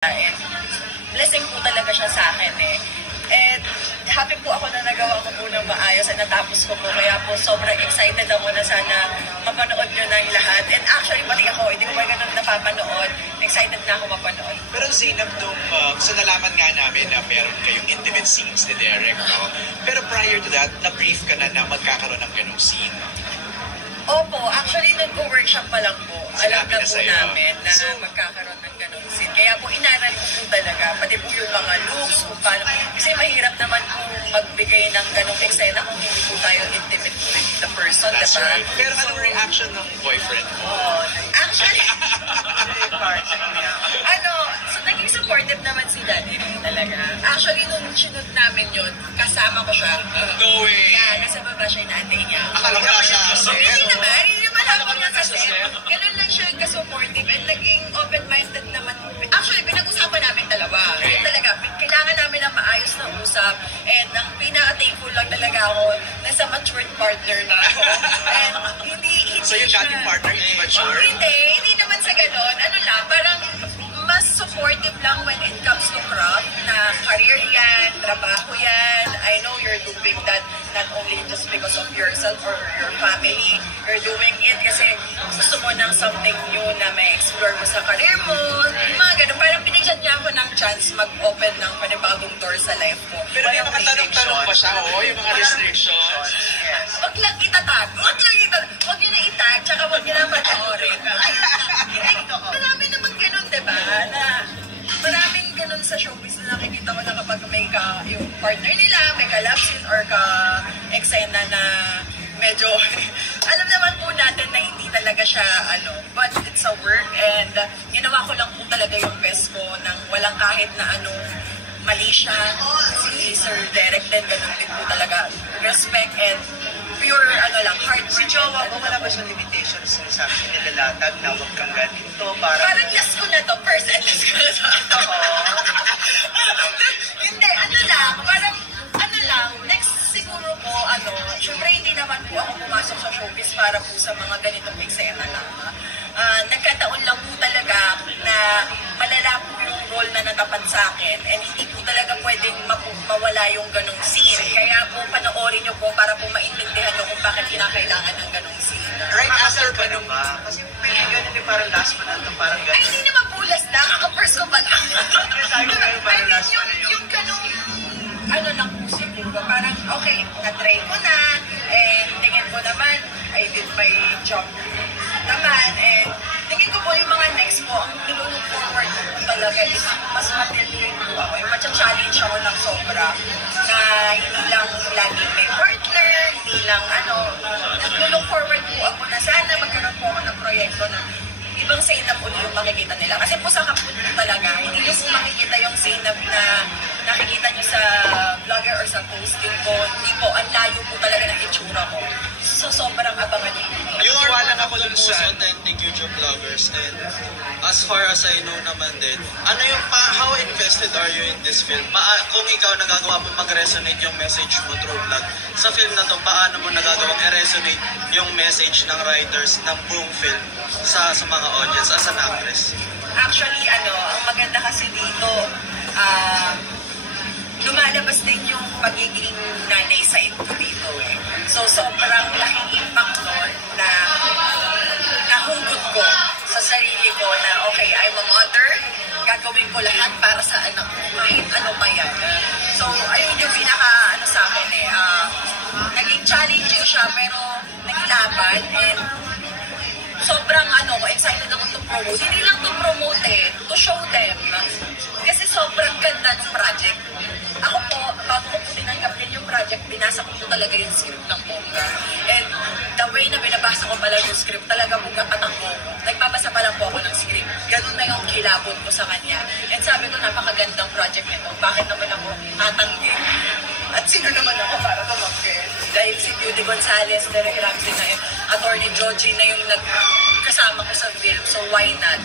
And blessing po talaga siya sa akin eh. And happy po ako na nagawa ko po ng maayos at natapos ko po. Kaya po sobrang excited ako na sana mapanood nyo ng lahat. And actually pati ako, hindi ko pa ganun napapanood. Excited na ako mapanood. Pero Zainab, nung sa nalaman nga namin na meron kayong intimate scenes ni Derek, no? Pero prior to that, na-brief ka na magkakaroon ng ganung scene. Opo, actually nag-workshop pa lang po. Alam na po namin na so, magkakaroon ng ganong scene. Kaya po inaral ko po talaga, pati po yung mga looks, kung paano. Kasi mahirap naman po magbigay ng ganong eksena kung hindi po tayo intimate with the person, that's diba? Right. Pero anong reaction ng boyfriend mo? Actually, so naging supportive naman si Daddy rin talaga. Actually, nung sinunod namin yun, kasama ko siya. No way! Yeah, nasa baba siya, inaantay niya. Akala ko nasa set. Hindi naman ako nasa set. Ganun lang siya ka-supportive and naging open-minded naman. Actually, pinag-usapan namin dalawa. Okay. Talaga, kailangan namin ng maayos na usap. And ang pinaka-thankful lang talaga ako, nasa matured partner na ako. And hindi so yung dating partner, hindi mature? Hindi naman sa ganun. Ano lang, parang mas supportive lang when it comes to craft na career yan, trabaho yan. I know you're doing that not only just because of yourself or your family. You're doing it kasi gusto mo ng something new na may explore mo sa career mo. Yung mga ganun. Parang binigyan niya ako ng chance mag-open ng panibagong door sa life ko. Pero may mga tanong-tanong pa siya, yung mga restrictions. Yes. Wag lang itatag. Wag nyo na itag, tsaka wag nyo na panoorin. Marami naman ganun, diba? Na maraming ganun sa showbiz na nakikita ko na kapag may yung partner nila, may ka-love scene or ka-eksena na medyo, alam naman po natin na hindi talaga siya, but it's a work and ginawa ko lang po talaga yung best ko nang walang kahit na mali siya. Si Sir Derek din, ganun din po talaga. Respect and pure, heart. Si Jowa, wala ba siya limitations sa nilalatag na huwag kang ganito? Parang last ko na to. First and last ko na to. Hindi, parang, next siguro po, syempre hindi naman po ako pumasok sa showbiz para po sa mga ganitong eksena lang. Nagkataon lang po talaga na malala po yung role na natapat sa akin and hindi po talaga pwedeng mawala yung ganong scene. Kaya po panoorin nyo po para po maintindihan nyo kung bakit kinakailangan ng ganong scene. Right after pa naman. Kasi may ganun yung parang last pa na parang ganun. Ay, hindi naman po last na. Ako-first ko pa lang. Yung ganong ng pusing ko. Parang, okay, na-try ko na and tingin ko naman, I did my job naman and tingin ko po yung mga next ko, ang nilulook forward ko talaga is mas matindi po ako. Yung matcha-challenge ako ng sobra na hindi lang laging may partner, hindi lang naglulook forward po ako na sana magkaroon po ako ng proyekto na ibang Zainab ulit yung makikita nila. Kasi po sa kaput talaga, hindi nyo po makikita yung Zainab na nakikita nyo sa vlogger or sa posting ko. Hindi po, ang layo po talaga ng itsura ko. So, sobrang abangan nyo. You are one of the most authentic YouTube vloggers and as far as I know naman din, how invested are you in this film? Kung ikaw nagagawa mo mag-resonate yung message mo through vlog, sa film na to, paano mo nagagawang i-resonate yung message ng writers ng buong film sa mga audience as an actress? Actually, ang maganda kasi dito, lumalabas din yung pagiging nanay side ko dito eh. So, sobrang laking impact nun na nahugot ko sa sarili ko na, okay, I'm a mother, gagawin ko lahat para sa anak ko, kahit ano pa yan. So, ayun yung pinaka, sa akin eh, naging challenging siya, pero naglaban and sobrang excited ako to promote. Hindi lang to promote to show them. Kasi sobrang ganda ng project. Ako po, bago ko po tinanggap din yung project, binasa ko po talaga yung script ng bongga. And the way na binabasa ko pala yung script, talaga bongga patakbo ko. Nagpapasa pa lang po ako ng script. Ganun na yung kilabot ko sa kanya. And sabi ko, napakagandang project nito. Bakit naman ako tatanggi? At sino naman ako para tumanggi? Dahil si Beauty Gonzalez, Derek Ramsey na yun, Attorney Joji na yung kasama ko sa film. So why not?